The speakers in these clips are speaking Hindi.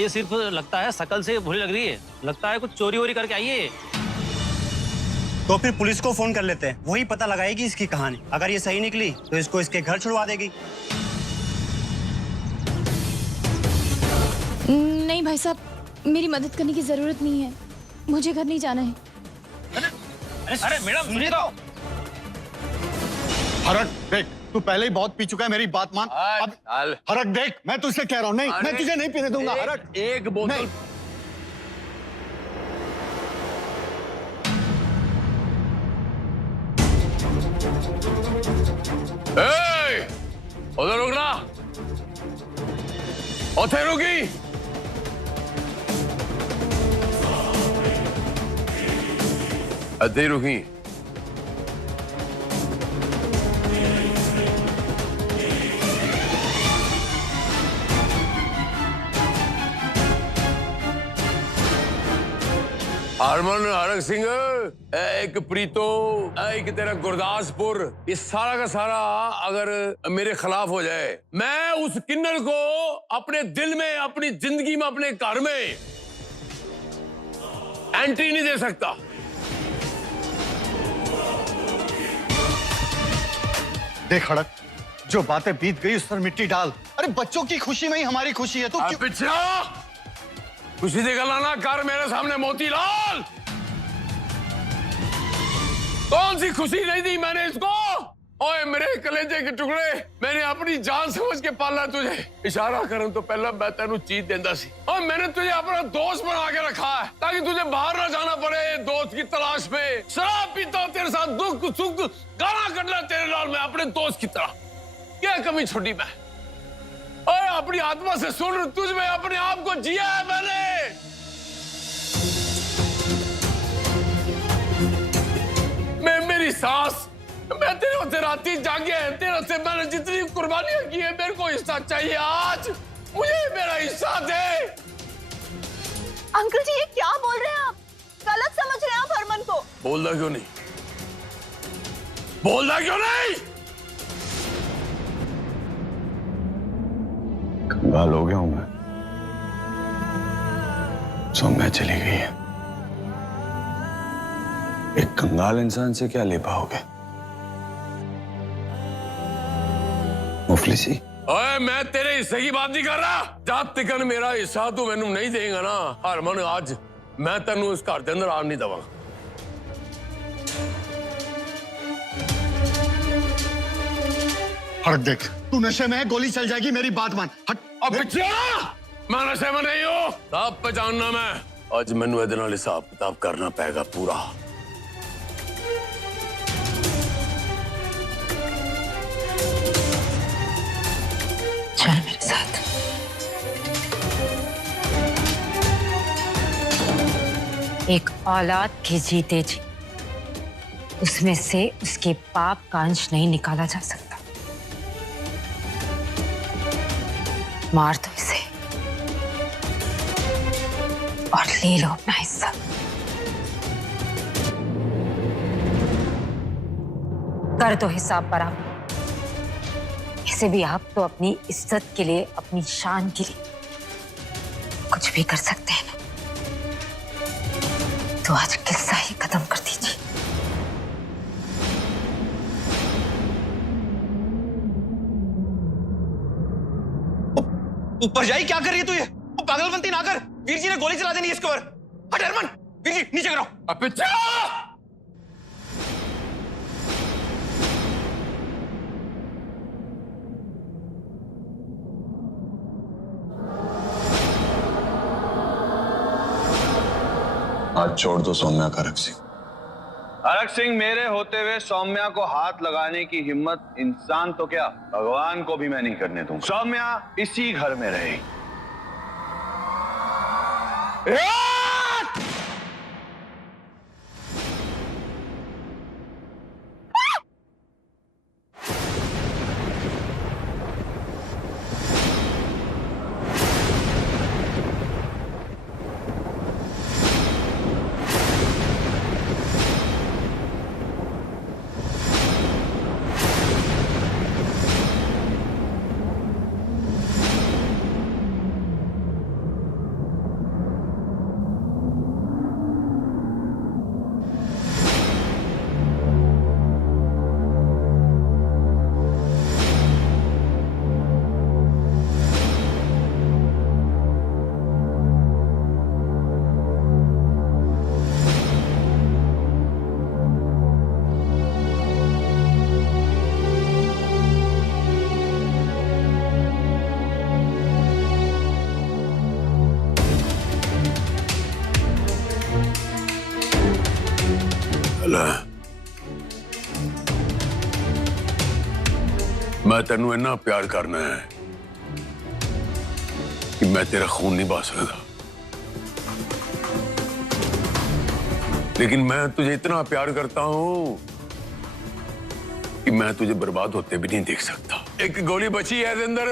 भाई ये सिर्फ लगता है शकल से बुरी लग रही है, लगता है कुछ चोरी वोरी करके आई है। तो फिर पुलिस को फोन कर लेते हैं, वही पता लगाएगी इसकी कहानी। अगर ये सही निकली तो इसको इसके घर छुड़वा देगी। नहीं भाई साहब, मेरी मदद करने की जरूरत नहीं है, मुझे घर नहीं जाना है। अरे मैडम सुनिए तो। हरक देख, तू पहले ही बहुत पी चुका है, मेरी बात मान। अब हरक देख, मैं तुझसे कह रहा हूँ, नहीं मैं तुझे नहीं पीने दूंगा। हरक एक बोतल उधर रुकना, उधर रुकी। अधे रुकी। हरमन हरक सिंह, एक प्रीतो, एक तेरा गुरदासपुर, ये सारा का सारा अगर मेरे खिलाफ हो जाए, मैं उस किन्नर को अपने दिल में, अपनी जिंदगी में, अपने घर में एंट्री नहीं दे सकता। देख हड़क, जो बातें बीत गई उस पर मिट्टी डाल। अरे बच्चों की खुशी में ही हमारी खुशी है, तो क्यों? पिछड़ा खुशी से गलाना कर मेरे सामने मोतीलाल। कौन सी खुशी नहीं दी मैंने इसको? ओए मेरे कलेजे के टुकड़े, मैंने अपनी जान समझ के पाला तुझे। इशारा करन तो पहला मैं तेनू चीज देंदा सी, और मैंने तुझे अपना दोस्त बना के रखा है ताकि तुझे बाहर ना जाना पड़े दोस्त की तलाश में। शराब पीता तेरे साथ दुख सुख गाना कटना तेरे नाल मैं अपने दोस्त की तरह। क्या कमी छोड़ी मैं? और अपनी आत्मा से सुन, तुझ में अपने आप को जिया है मैंने। मैं मेरी सांस, मैं तेरे से राती जागे हैं, तेरे से मैंने जितनी कुर्बानियां की है, मेरे को हिस्सा चाहिए आज। मुझे मेरा हिस्सा दे। अंकल जी ये क्या बोल रहे हैं आप? गलत समझ रहे हैं आप हरमन को। बोलना क्यों नहीं? बोलना क्यों नहीं? कंगाल हो गया हूं मैं। सौम्या चली गई है, एक कंगाल इंसान से क्या ले पाओगे? मुफलिसी। ओए मैं तेरे हिस्से की बात नहीं कर रहा। जब तक मेरा हिस्सा तू मैनू नहीं देगा ना हरमन, आज मैं तेनू इस घर के अंदर आन नहीं दवांगा। हट देख, तू नशे में है, गोली चल जाएगी, मेरी बात मान। हट। अब मैं नशे में नहीं हूं, सब पहचानना मैं। आज मैनू इहदे नाल हिसाब किताब करना पेगा पूरा। चल मेरे साथ। एक औलाद की जीते जी उसमें से उसके पाप का अंश नहीं निकाला जा सकता। मार दो इसे और ले लो अपना हिस्सा। कर दो हिसाब बराबर। इसे भी आप तो अपनी इज्जत के लिए, अपनी शान के लिए कुछ भी कर सकते हैं ना, तो आज किस्सा ही खत्म कर दीजिए। ऊपर जाई, क्या कर रही है तू? ये पागलपंती ना कर, वीर जी ने गोली चला देनी है इसके ऊपर। हट हरमन, वीर जी नीचे गिरो। आज छोड़ दो सौम्या का हरक सिंह। हरक सिंह, मेरे होते हुए सौम्या को हाथ लगाने की हिम्मत इंसान तो क्या भगवान को भी मैं नहीं करने दूंगा। सौम्या इसी घर में रहेगी। मैं तेनू इन्ना प्यार करना है कि मैं तेरा खून नहीं बहा सकता, लेकिन मैं तुझे इतना प्यार करता हूं कि मैं तुझे बर्बाद होते भी नहीं देख सकता। एक गोली बची है अंदर,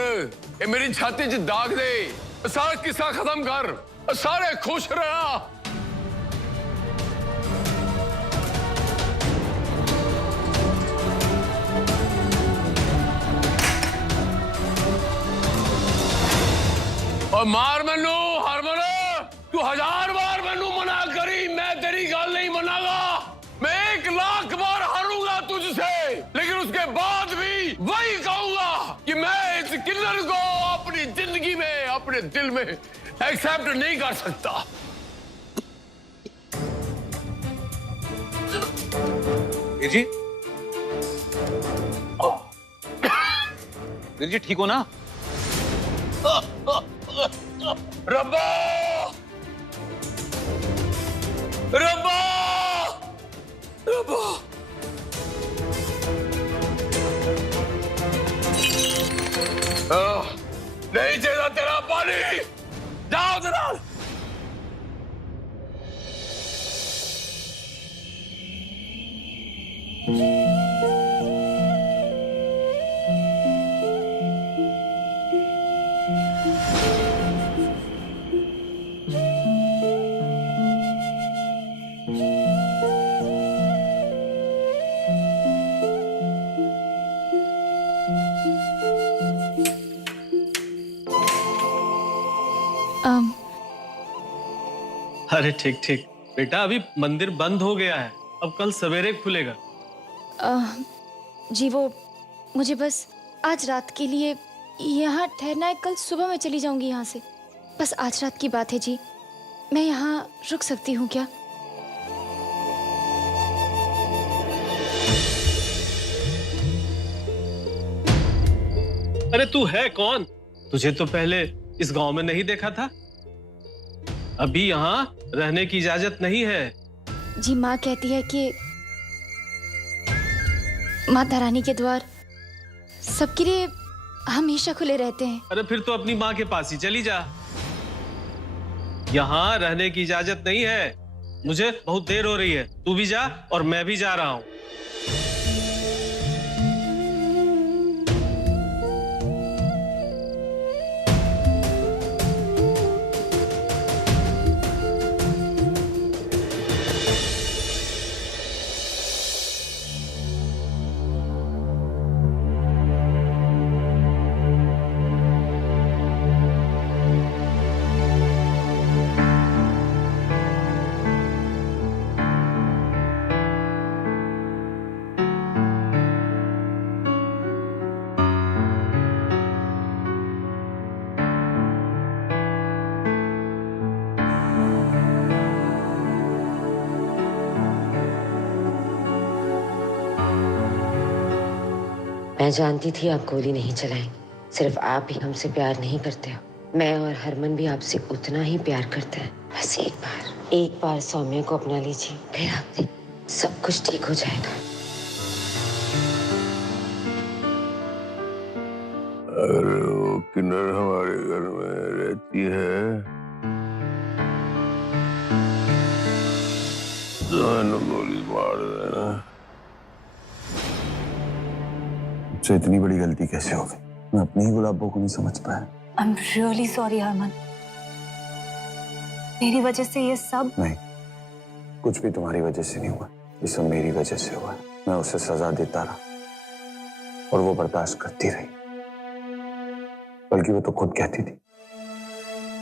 ये मेरी छाती च दाग दे, सारा किस्सा खत्म कर, सारे खुश रहा। और मार मैनू हरमन, तू 1000 बार मैनू मना करी, मैं तेरी गल नहीं मनागा। मैं 1 लाख बार हारूंगा तुझसे, लेकिन उसके बाद भी वही कहूंगा कि मैं इस किलर को अपनी जिंदगी में, अपने दिल में एक्सेप्ट नहीं कर सकता। जी वीर जी ठीक हो ना? रब्बा रब्बा रब्बा, नहीं चाहिए तेरा पानी, जाओ जनाब। अरे ठीक ठीक बेटा, अभी मंदिर बंद हो गया है, अब कल सवेरे खुलेगा। जी वो मुझे बस आज रात के लिए यहाँ ठहरना है, कल सुबह मैं चली जाऊंगी यहाँ से। बस आज रात की बात है जी, मैं यहाँ रुक सकती हूँ क्या? अरे तू है कौन? तुझे तो पहले इस गांव में नहीं देखा था। अभी यहाँ रहने की इजाजत नहीं है। जी माँ कहती है कि माता रानी के द्वार सबके लिए हमेशा खुले रहते हैं। अरे फिर तो अपनी माँ के पास ही चली जा, यहाँ रहने की इजाजत नहीं है। मुझे बहुत देर हो रही है, तू भी जा और मैं भी जा रहा हूँ। मैं जानती थी आप गोली नहीं चलाएंगे। सिर्फ आप ही हमसे प्यार नहीं करते हो, मैं और हरमन भी आपसे उतना ही प्यार करते हैं। बस एक बार सौम्या को अपना लीजिए, फिर आप सब कुछ ठीक हो जाएगा। अगर वो किन्नर हमारे घर में रहती है तो गोली मार देना। तो इतनी बड़ी गलती कैसे हो गई? मैं अपनी ही गुलाबों को नहीं समझ पाया। I'm really sorry हरमन, मेरी वजह से ये सब। नहीं, कुछ भी तुम्हारी वजह से नहीं हुआ, ये सब मेरी वजह से हुआ। मैं उसे सजा देता रहा और वो बर्दाश्त करती रही, बल्कि वो तो खुद कहती थी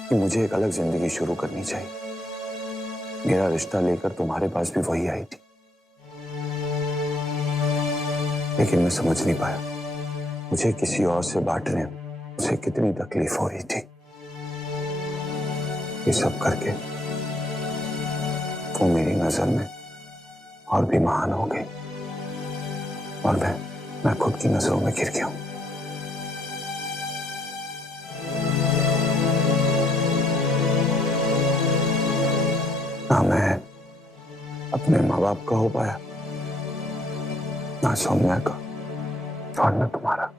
कि मुझे एक अलग जिंदगी शुरू करनी चाहिए। मेरा रिश्ता लेकर तुम्हारे पास भी वही आई थी, लेकिन मैं समझ नहीं पाया मुझे किसी और से बांटने में उसे कितनी तकलीफ हो रही थी। ये सब करके वो मेरी नजर में और भी महान हो गई और मैं खुद की नजरों में गिर गया हूं। ना मैं अपने माँ बाप का हो पाया, ना सौम्या का, और ना तुम्हारा।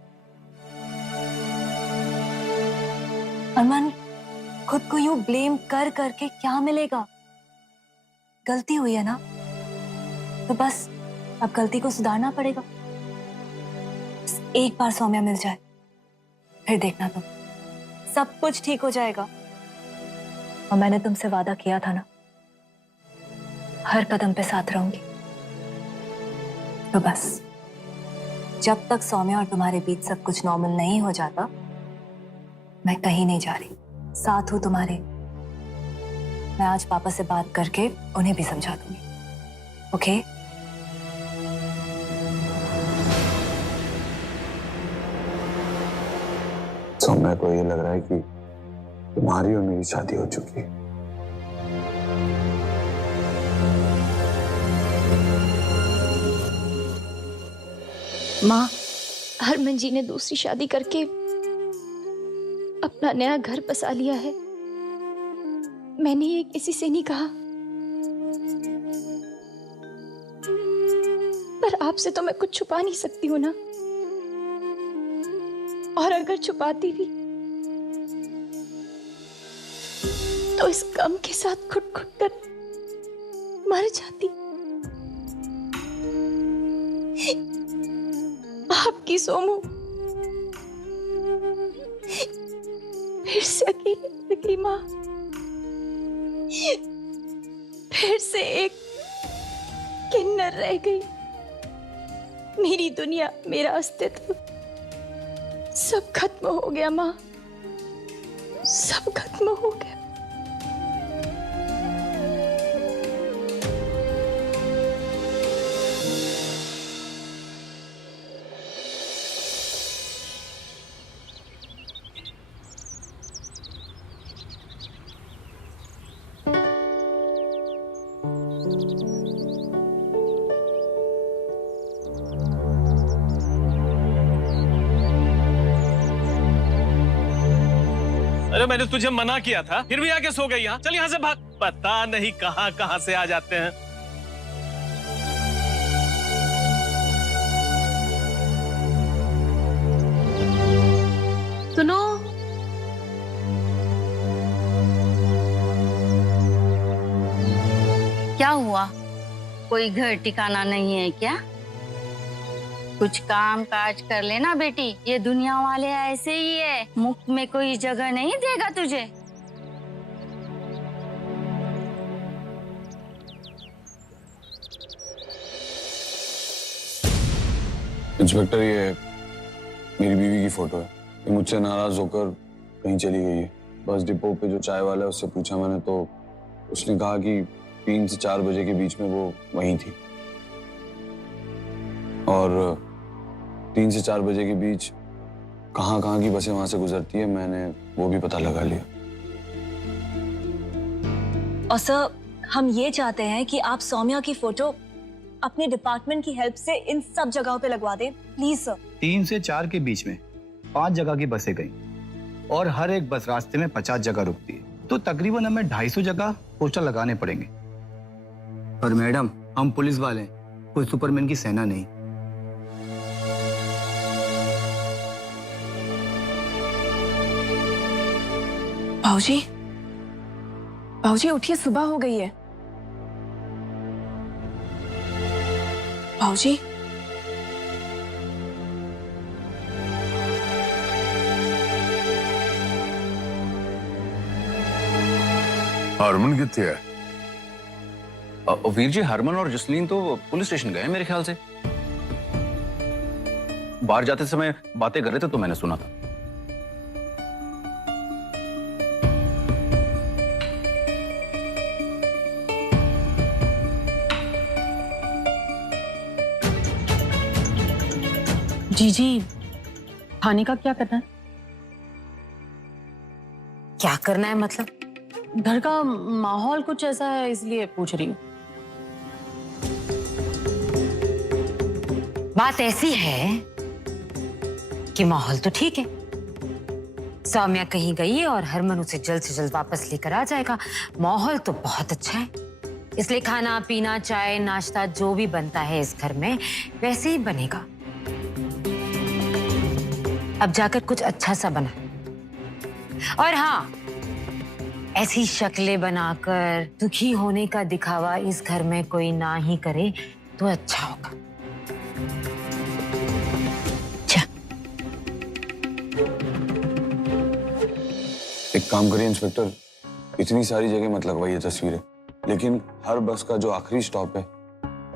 अरमान, खुद को यूं ब्लेम कर करके क्या मिलेगा? गलती हुई है ना, तो बस अब गलती को सुधारना पड़ेगा। बस एक बार सौम्या मिल जाए, फिर देखना तुम, सब कुछ ठीक हो जाएगा। और मैंने तुमसे वादा किया था ना, हर कदम पे साथ रहूंगी। तो बस जब तक सौम्या और तुम्हारे बीच सब कुछ नॉर्मल नहीं हो जाता, मैं कहीं नहीं जा रही, साथ हूं तुम्हारे। मैं आज पापा से बात करके उन्हें भी समझा दूंगी। ओके? सौम्या को ये लग रहा है कि तुम्हारी और मेरी शादी हो चुकी है। माँ, हरमन जी ने दूसरी शादी करके अपना नया घर बसा लिया है। मैंने ये किसी से नहीं कहा, पर आपसे तो मैं कुछ छुपा नहीं सकती हूँ ना। और अगर छुपाती भी तो इस गम के साथ घुट घुट कर मर जाती। आपकी सोमू फिर से अकेली रह गई माँ, फिर से एक किन्नर रह गई। मेरी दुनिया, मेरा अस्तित्व सब खत्म हो गया माँ, सब खत्म हो गया। अरे मैंने तुझे मना किया था, फिर भी आके सो गई यहाँ। चल यहाँ से भाग। पता नहीं कहाँ कहाँ से आ जाते हैं। सुनो, क्या हुआ? कोई घर ठिकाना नहीं है क्या? कुछ काम काज कर लेना बेटी, ये दुनिया वाले ऐसे ही है, मुफ्त में कोई जगह नहीं देगा तुझे। इंस्पेक्टर, ये मेरी बीवी की फोटो है। ये मुझसे नाराज होकर कहीं चली गई है। बस डिपो पे जो चाय वाला है उससे पूछा मैंने, तो उसने कहा कि 3 से 4 बजे के बीच में वो वहीं थी। और 3 से 4 बजे के बीच कहाँ कहाँ की बसें वहां से गुजरती है, मैंने वो भी पता लगा लिया। और सर, हम ये चाहते हैं कि आप सौम्या की फोटो अपने डिपार्टमेंट की हेल्प से इन सब जगहों पे लगवा दें, प्लीज सर। 3 से 4 के बीच में 5 जगह की बसें गई और हर एक बस रास्ते में 50 जगह रुकती है, तो तकरीबन हमें 250 जगह पोस्टर लगाने पड़ेंगे। पर मैडम, हम पुलिस वाले हैं, कोई सुपरमैन की सेना नहीं। भाऊजी, भाऊजी उठिए, सुबह हो गई है। भाऊजी, हरमन कितने है? वीर जी, हरमन और जसलीन तो पुलिस स्टेशन गए मेरे ख्याल से। बाहर जाते समय बातें कर रहे थे तो मैंने सुना था। जी, खाने का क्या करना है? क्या करना है मतलब? घर का माहौल कुछ ऐसा है, इसलिए पूछ रही हूँ। बात ऐसी है कि माहौल तो ठीक है, सौम्या कहीं गई है और हरमन उसे जल्द से जल्द वापस लेकर आ जाएगा। माहौल तो बहुत अच्छा है, इसलिए खाना पीना, चाय नाश्ता जो भी बनता है इस घर में वैसे ही बनेगा। अब जाकर कुछ अच्छा सा बना, और हाँ, ऐसी शक्लें बनाकर दुखी होने का दिखावा इस घर में कोई ना ही करे तो अच्छा होगा। एक काम करिए इंस्पेक्टर, इतनी सारी जगह मत लगवाइए तस्वीरें, लेकिन हर बस का जो आखिरी स्टॉप है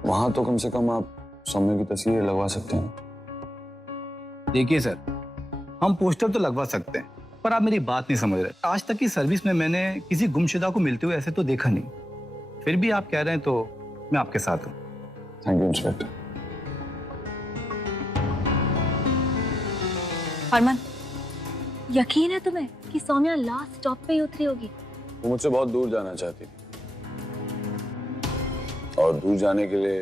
वहां तो कम से कम आप सौम्या की तस्वीरें लगवा सकते हैं। देखिए सर, हम पोस्टर तो लगवा सकते हैं, पर आप मेरी बात नहीं समझ रहे। आज तक की सर्विस में मैंने किसी गुमशुदा को मिलते हुए ऐसे तो देखा नहीं। फिर भी आप कह रहे हैं तो मैं आपके साथ हूँ। Thank you inspector. हरमन, यकीन है तुम्हें कि सौम्या लास्ट स्टॉप पे ही उतरी होगी? वो मुझसे बहुत दूर जाना चाहती थी, और दूर जाने के लिए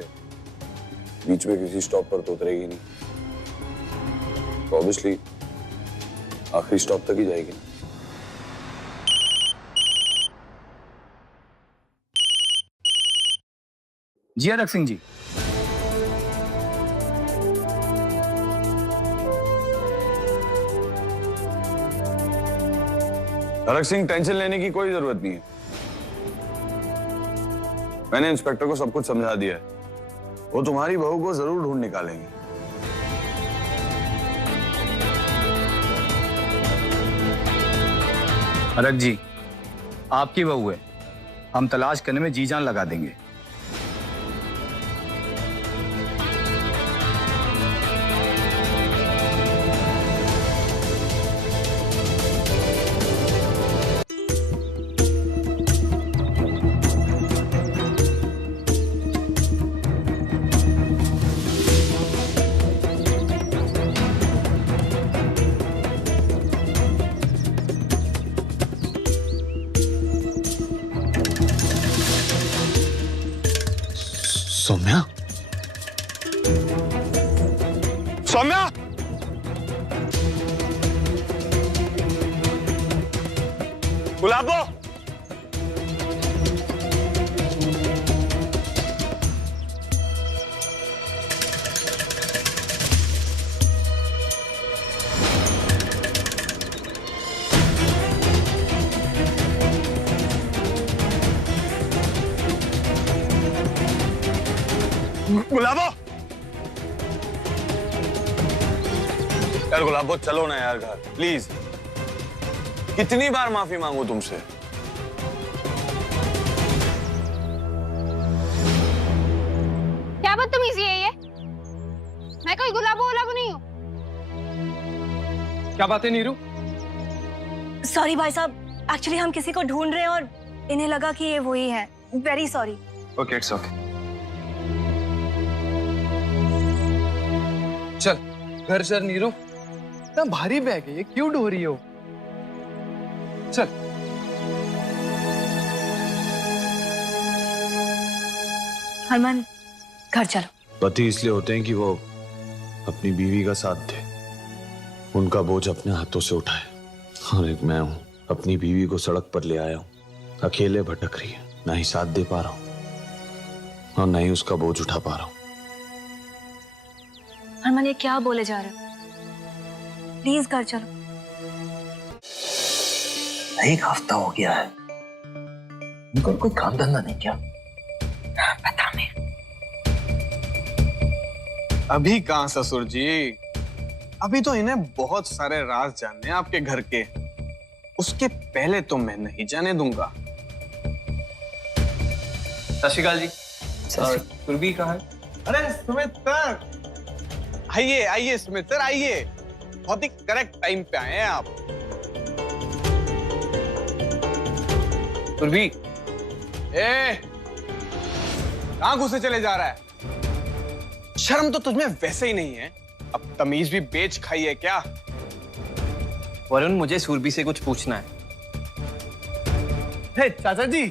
बीच में किसी स्टॉप पर तो उतरेगी नहीं, तो ऑब्वियसली आखिरी स्टॉप तक ही जाएगी। जी अरक सिंह जी। अरक सिंह, टेंशन लेने की कोई जरूरत नहीं है। मैंने इंस्पेक्टर को सब कुछ समझा दिया है। वो तुम्हारी बहू को जरूर ढूंढ निकालेंगे। अरक जी, आपकी बहू है, हम तलाश करने में जी जान लगा देंगे। सौम्या, सौम्या, गुलाबो, गुलाबो, यार गुलाबो चलो ना यार घर, प्लीज। कितनी बार माफी मांगू तुमसे? क्या बदतमीजी है ये? मैं कोई गुलाबो वुलाबो नहीं हूँ। क्या बात है नीरू? सॉरी भाई साहब, एक्चुअली हम किसी को ढूंढ रहे हैं और इन्हें लगा कि ये वही है। Very sorry. Okay, it's okay. चल घर चल नीरू, इतना भारी बैग है ये, क्यों ढो रही हो? चल। हरमन, घर चलो। पति इसलिए होते हैं कि वो अपनी बीवी का साथ दे, उनका बोझ अपने हाथों से उठाए। और एक मैं हूं, अपनी बीवी को सड़क पर ले आया हूं, अकेले भटक रही है, ना ही साथ दे पा रहा हूं और ना ही उसका बोझ उठा पा रहा हूं। हरमन, ये क्या बोले जा रहे हो? प्लीज घर चलो। एक हफ्ता हो गया है, इनको कोई काम धंधा नहीं किया। पता नहीं। अभी कहाँ ससुर जी, अभी तो इन्हें बहुत सारे राज जानने हैं आपके घर के, उसके पहले तो मैं नहीं जाने दूंगा। सत श्री अकाल जी। सुरभि कहाँ है? अरे सुमित सर, आइए आइए सुमित सर आइए, बहुत ही करेक्ट टाइम पे आए हैं आप। सुरभि, कहाँ घुसे चले जा रहा है? शर्म तो तुझमें वैसे ही नहीं है, अब तमीज भी बेच खाई है क्या? वरुण, मुझे सुरभि से कुछ पूछना है। हे चाचा जी,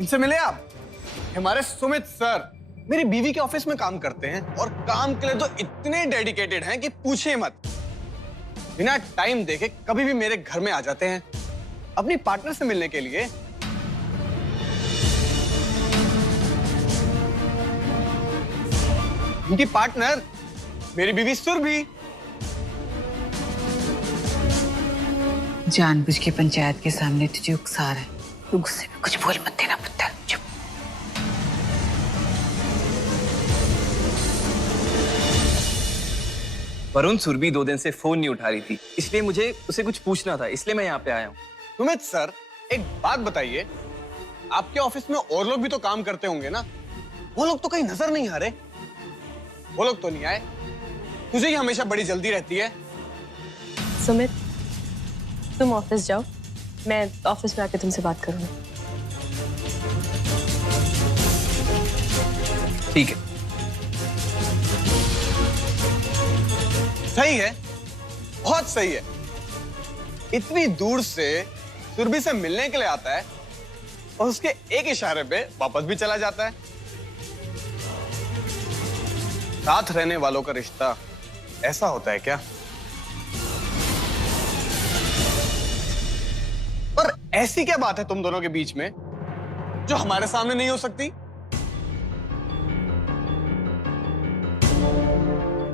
इनसे मिले आप? हमारे सुमित सर मेरी बीवी के ऑफिस में काम करते हैं और काम के लिए तो इतने डेडिकेटेड हैं कि पूछे मत। बिना टाइम देखे कभी भी मेरे घर में आ जाते हैं अपनी पार्टनर से मिलने के लिए। उनकी पार्टनर मेरी बीवी सुरभि। जानबूझ के पंचायत के सामने तुझे उकसा रहा है। तू गुस्से में कुछ बोल मत देना पुत्र। चुप। वरुण, सुरभि 2 दिन से फोन नहीं उठा रही थी, इसलिए मुझे उसे कुछ पूछना था, इसलिए मैं यहाँ पे आया हूँ। सुमित सर, एक बात बताइए, आपके ऑफिस में और लोग भी तो काम करते होंगे ना? वो लोग तो कहीं नजर नहीं आ रहे। वो लोग तो नहीं आए। तुझे ही हमेशा बड़ी जल्दी रहती है। सुमित, तुम ऑफिस जाओ, मैं ऑफिस में आके तुमसे बात करूंगा। ठीक है। सही है, बहुत सही है। इतनी दूर से सुरभि से मिलने के लिए आता है और उसके एक इशारे पे वापस भी चला जाता है। साथ रहने वालों का रिश्ता ऐसा होता है क्या? और ऐसी क्या बात है तुम दोनों के बीच में जो हमारे सामने नहीं हो सकती?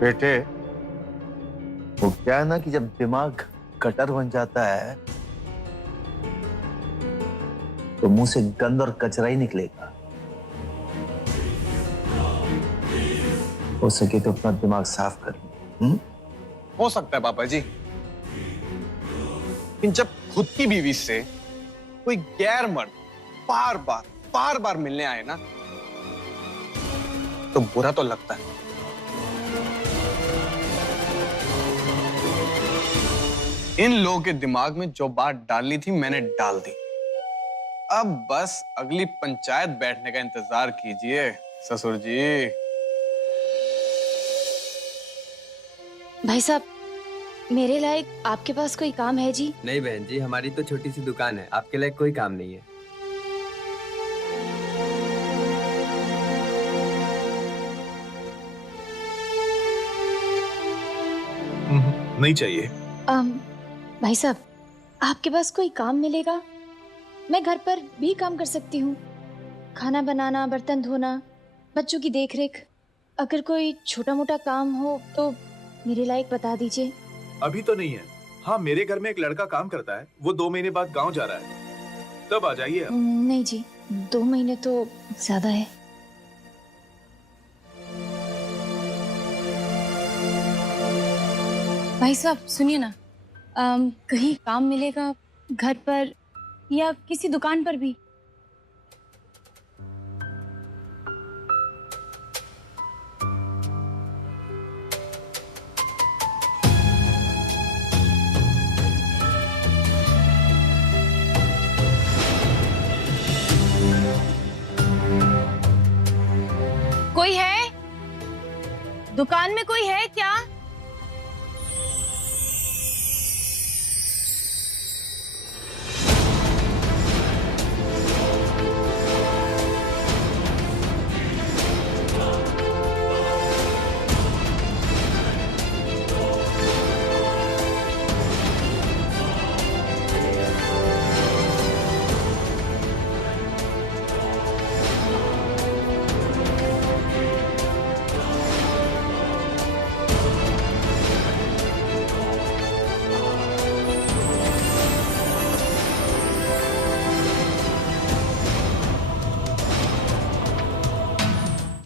बेटे, वो क्या है ना कि जब दिमाग कटर बन जाता है तो मुंह से गंद और कचरा ही निकलेगा। हो सके तो अपना दिमाग साफ कर। हो सकता है पापा जी, लेकिन जब खुद की बीवी से कोई गैर मर्द बार बार मिलने आए ना, तो बुरा तो लगता है। इन लोगों के दिमाग में जो बात डालनी थी मैंने डाल दी। अब बस अगली पंचायत बैठने का इंतजार कीजिए ससुर जी। भाई साहब, मेरे लायक आपके पास कोई काम है जी? नहीं बहन जी, हमारी तो छोटी सी दुकान है, आपके लिए कोई काम नहीं है। नहीं चाहिए। भाई साहब, आपके पास कोई काम मिलेगा? मैं घर पर भी काम कर सकती हूँ, खाना बनाना, बर्तन धोना, बच्चों की देखरेख। अगर कोई छोटा मोटा काम हो तो मेरे लायक बता दीजिए। अभी तो नहीं है। हाँ, मेरे घर में एक लड़का काम करता है, वो 2 महीने बाद गांव जा रहा है, तब आ जाइए आप। नहीं जी, 2 महीने तो ज्यादा है। भाई साहब सुनिए ना, कहीं काम मिलेगा घर पर या किसी दुकान पर भी? कोई है? दुकान में कोई है क्या?